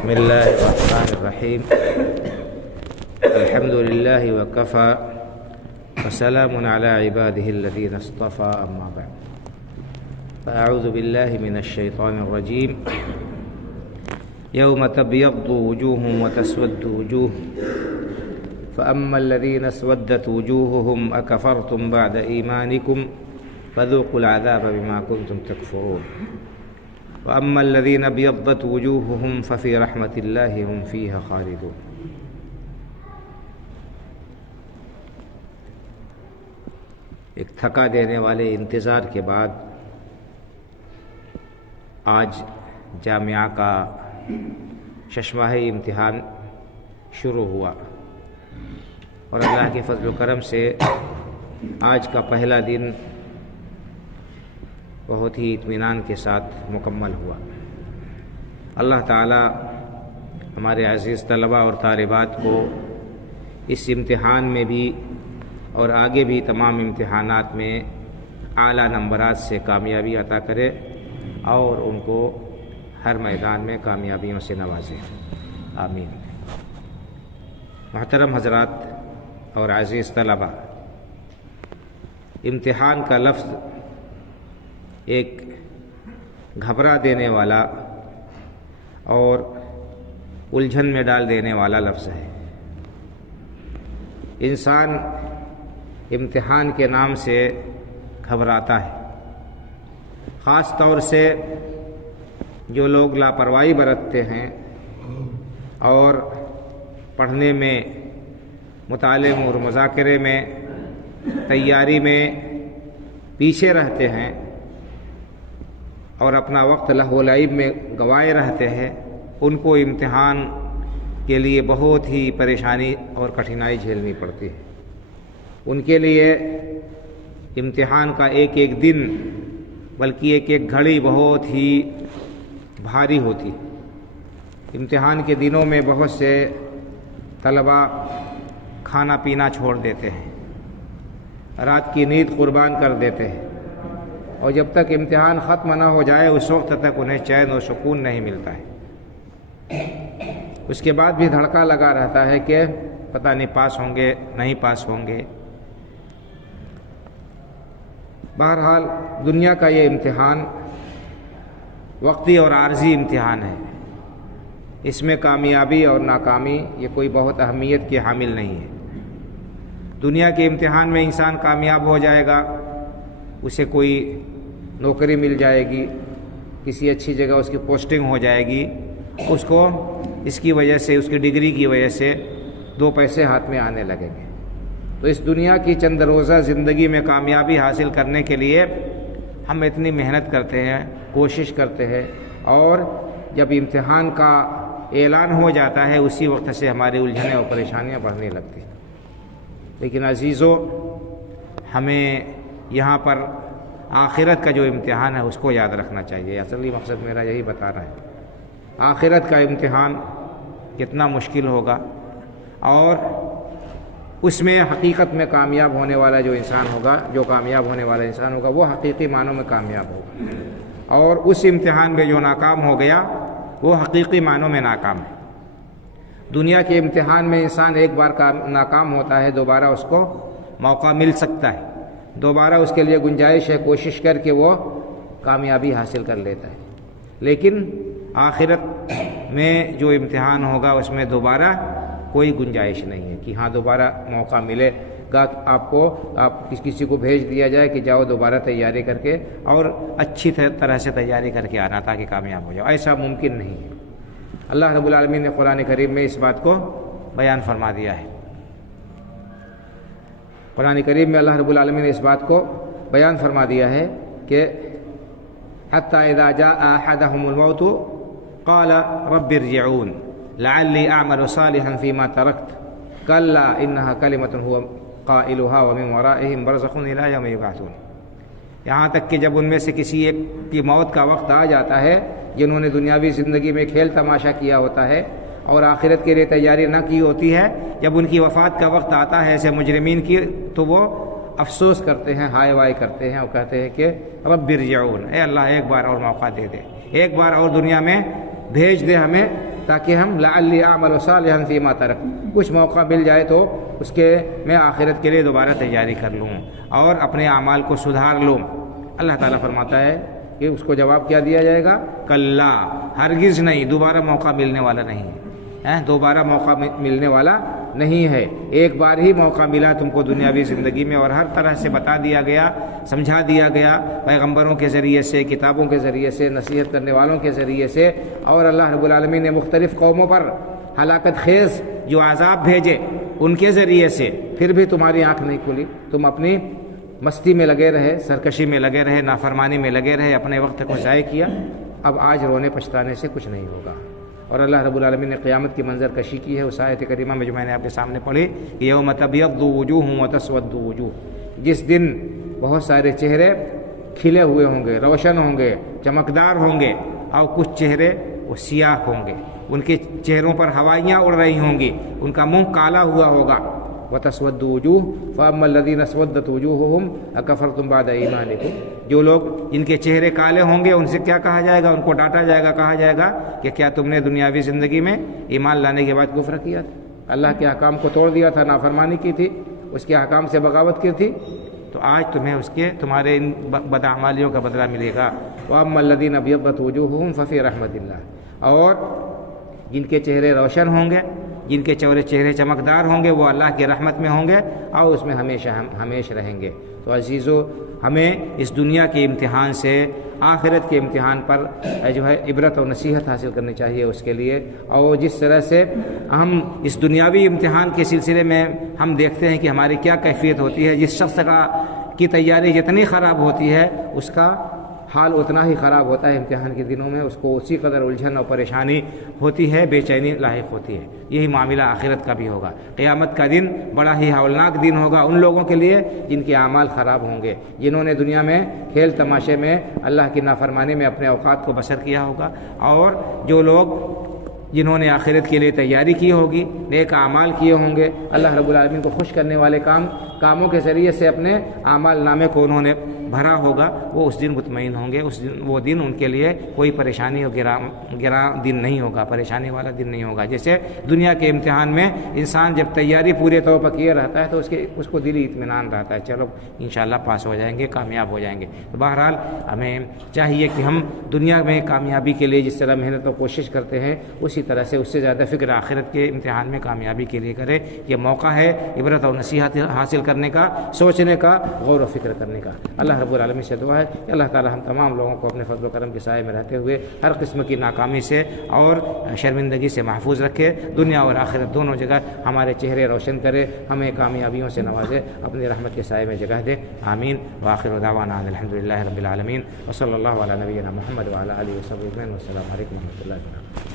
بسم الله الرحمن الرحيم. الحمد لله وكفى وسلام على عباده الذين اصطفى. أما بعد فأعوذ بالله من الشيطان الرجيم. يوم تبيض وجوه وتسود وجوه فأما الذين اسودت وجوههم أكفرتم بعد إيمانكم فذوقوا العذاب بما كنتم تكفرون. وأما الذين ابيضت وجوههم ففي رحمة الله هم فيها خالدون. ایک تھکا دینے والے انتظار کے بعد آج جامعہ کا ششماہی امتحان شروع ہوا اور اللہ کے فضل و کرم سے آج کا پہلا دن بہت ہی اطمینان کے ساتھ مکمل ہوا. اللہ تعالی ہمارے عزیز طلبہ اور طالبات کو اس امتحان میں بھی اور آگے بھی تمام امتحانات میں اعلیٰ نمبرات سے کامیابی عطا کرے اور ان کو ہر میدان میں کامیابیوں سے نوازے. آمین. محترم حضرات اور عزیز طلبہ، امتحان کا لفظ ایک گھبرا دینے والا اور الجھن میں ڈال دینے والا لفظ ہے. انسان امتحان کے نام سے گھبراتا ہے. خاص طور سے جو لوگ لاپرواہی برتتے ہیں اور پڑھنے میں، مطالعے اور مذاکرے میں، تیاری میں پیچھے رہتے ہیں اور اپنا وقت لہو و لعب میں گوائے رہتے ہیں، ان کو امتحان کے لیے بہت ہی پریشانی اور کٹھنائی جھیلنی پڑتی ہے. ان کے لیے امتحان کا ایک ایک دن بلکہ ایک ایک گھڑی بہت ہی بھاری ہوتی. امتحان کے دنوں میں بہت سے طلباء کھانا پینا چھوڑ دیتے ہیں، رات کی نیند قربان کر دیتے ہیں، اور جب تک امتحان ختم نہ ہو جائے اس وقت تک انہیں چین و سکون نہیں ملتا ہے. اس کے بعد بھی دھڑکا لگا رہتا ہے کہ پتہ نہیں پاس ہوں گے نہیں پاس ہوں گے. بہرحال دنیا کا یہ امتحان وقتی اور عارضی امتحان ہے. اس میں کامیابی اور ناکامی یہ کوئی بہت اہمیت کی حامل نہیں ہے. دنیا کے امتحان میں انسان کامیاب ہو جائے گا، اسے کوئی نوکری مل جائے گی، کسی اچھی جگہ اس کی پوسٹنگ ہو جائے گی، اس کو اس کی وجہ سے، اس کی ڈگری کی وجہ سے دو پیسے ہاتھ میں آنے لگیں گے. تو اس دنیا کی چند روزہ زندگی میں کامیابی حاصل کرنے کے لیے ہم اتنی محنت کرتے ہیں، کوشش کرتے ہیں، اور جب امتحان کا اعلان ہو جاتا ہے اسی وقت سے ہماری الجھنیں اور پریشانیاں بڑھنے لگتی ہیں. لیکن عزیزو، ہمیں یہاں پر آخرت کا جو امتحان ہے اس کو یاد رکھنا چاہیے. اصلی مقصد میرا یہی بتا رہا ہے. آخرت کا امتحان کتنا مشکل ہوگا، اور اس میں حقیقت میں کامیاب ہونے والا جو انسان ہوگا، جو کامیاب ہونے والا انسان ہوگا وہ حقیقی معنوں میں کامیاب ہوگا، اور اس امتحان میں جو ناکام ہو گیا وہ حقیقی معنوں میں ناکام ہے. دنیا کے امتحان میں انسان ایک بار ناکام ہوتا ہے، دوبارہ اس کو موقع مل سکتا ہے، دوبارہ اس کے لیے گنجائش ہے، کوشش کر کے وہ کامیابی حاصل کر لیتا ہے. لیکن آخرت میں جو امتحان ہوگا اس میں دوبارہ کوئی گنجائش نہیں ہے کہ ہاں دوبارہ موقع ملے گا. آپ کسی کو بھیج دیا جائے کہ جاؤ دوبارہ تیاری کر کے اور اچھی طرح سے تیاری کر کے آنا تاکہ کامیاب ہو جاؤ. ایسا ممکن نہیں ہے. اللہ رب العالمین نے قرآن کریم میں اس بات کو بیان فرما دیا ہے. قرآن کریم میں اللہ رب العالمین نے اس بات کو بیان فرما دیا ہے کہ حتی اذا جاء احدهم الموت قال رب ارجعون لعلی اعمل صالحا فيما تركت كلا انها كلمة هو قائلها ومن ورائهم برزخ الى يوم يبعثون. یہاں تک کہ جب ان میں سے کسی ایک کی موت کا وقت آ جاتا ہے، جنہوں نے دنیاوی زندگی میں کھیل تماشا کیا ہوتا ہے اور آخرت کے لیے تیاری نہ کی ہوتی ہے، جب ان کی وفات کا وقت آتا ہے ایسے مجرمین کی، تو وہ افسوس کرتے ہیں، ہائے وائے کرتے ہیں اور کہتے ہیں کہ رب ارجعون، اے اللہ ایک بار اور موقع دے دے، ایک بار اور دنیا میں بھیج دے ہمیں تاکہ ہم لعلی اعمل صالحا فیما ترک، کچھ موقع مل جائے تو اس کے میں آخرت کے لیے دوبارہ تیاری کر لوں اور اپنے اعمال کو سدھار لوں۔ اللہ تعالیٰ فرماتا ہے کہ اس کو جواب کیا دیا جائے گا؟ کلا، ہرگز نہیں، دوبارہ موقع ملنے والا نہیں ہے، دوبارہ موقع ملنے والا نہیں ہے۔ ایک بار ہی موقع ملا تم کو دنیاوی زندگی میں، اور ہر طرح سے بتا دیا گیا، سمجھا دیا گیا، پیغمبروں کے ذریعے سے، کتابوں کے ذریعے سے، نصیحت کرنے والوں کے ذریعے سے، اور اللہ رب العالمین نے مختلف قوموں پر ہلاکت خیز جو عذاب بھیجے ان کے ذریعے سے، پھر بھی تمہاری آنکھ نہیں کھلی، تم اپنی مستی میں لگے رہے، سرکشی میں لگے رہے، نافرمانی میں لگے رہے، اپنے وقت کو ضائع کیا۔ اب آج رونے پچھتانے سے کچھ نہیں ہوگا۔ اور اللہ رب العالمین نے قیامت کی منظر کشی کی ہے اس آیت کریمہ میں جو میں نے آپ کے سامنے پڑھی، یوم تبیض وجوہ وتسود وجوہ، جس دن بہت سارے چہرے کھلے ہوئے ہوں گے، روشن ہوں گے، چمکدار ہوں گے، اور کچھ چہرے وہ سیاہ ہوں گے، ان کے چہروں پر ہوائیاں اڑ رہی ہوں گی، ان کا منہ کالا ہوا ہوگا۔ وتسود وجوہ فاما الذین اسودت وجوہہم اکفرتم بعد ایمانکم، جو لوگ جن کے چہرے کالے ہوں گے ان سے کیا کہا جائے گا؟ ان کو ڈانٹا جائے گا، کہا جائے گا کہ کیا تم نے دنیاوی زندگی میں ایمان لانے کے بعد کفر کیا تھا، اللہ کے احکام کو توڑ دیا تھا، نافرمانی کی تھی، اس کے احکام سے بغاوت کی تھی، تو آج تمہیں اس کے تمہارے ان بدعمالیوں کا بدلہ ملے گا۔ واما الذین ابیضت وجوہہم ففی رحمت اللہ، اور جن کے چہرے روشن ہوں گے، جن کے چہرے چمکدار ہوں گے، وہ اللہ کی رحمت میں ہوں گے اور اس میں ہمیشہ رہیں گے۔ تو عزیزو، ہمیں اس دنیا کے امتحان سے آخرت کے امتحان پر جو ہے عبرت اور نصیحت حاصل کرنی چاہیے اس کے لیے، اور جس طرح سے ہم اس دنیاوی امتحان کے سلسلے میں ہم دیکھتے ہیں کہ ہماری کیا کیفیت ہوتی ہے، جس شخص کی تیاری جتنی خراب ہوتی ہے اس کا حال اتنا ہی خراب ہوتا ہے امتحان کے دنوں میں، اس کو اسی قدر الجھن اور پریشانی ہوتی ہے، بے چینی لاحق ہوتی ہے۔ یہی معاملہ آخرت کا بھی ہوگا۔ قیامت کا دن بڑا ہی ہولناک دن ہوگا ان لوگوں کے لیے جن کے اعمال خراب ہوں گے، جنہوں نے دنیا میں کھیل تماشے میں اللہ کی نافرمانی میں اپنے اوقات کو بسر کیا ہوگا، اور جو لوگ جنہوں نے آخرت کے لیے تیاری کی ہوگی، نیک اعمال کیے ہوں گے، اللہ رب العالمین کو خوش کرنے والے کاموں کے ذریعے سے اپنے اعمال نامے کو انہوں نے بھرا ہوگا، وہ اس دن مطمئن ہوں گے۔ وہ دن ان کے لیے کوئی پریشانی اور گراں دن نہیں ہوگا، پریشانی والا دن نہیں ہوگا۔ جیسے دنیا کے امتحان میں انسان جب تیاری پورے طور پر کیے رہتا ہے تو اس کو دلی اطمینان رہتا ہے، چلو انشاءاللہ پاس ہو جائیں گے، کامیاب ہو جائیں گے۔ تو بہرحال ہمیں چاہیے کہ ہم دنیا میں کامیابی کے لیے جس طرح محنت اور کوشش کرتے ہیں، اسی طرح سے اس سے زیادہ فکر آخرت کے امتحان میں کامیابی کے لیے کرے۔ یہ موقع ہے عبرت اور نصیحت حاصل کرنے کا، سوچنے کا، غور و فکر کرنے کا۔ اللہ رب العالمین سے دعا ہے کہ اللہ تعالی ہم تمام لوگوں کو اپنے فضل و کرم کے سائے میں رہتے ہوئے ہر قسم کی ناکامی سے اور شرمندگی سے محفوظ رکھے، دنیا اور آخرت دونوں جگہ ہمارے چہرے روشن کرے، ہمیں کامیابیوں سے نوازے، اپنی رحمت کے سائے میں جگہ دے، آمین۔ وآخر دعوانا الحمدللہ رب العالمین، وصلی اللہ علی نبینا محمد وعلی آلہ وصحبہ اجمعین، والسلام علیکم ورحمۃ اللہ وبرکاتہ۔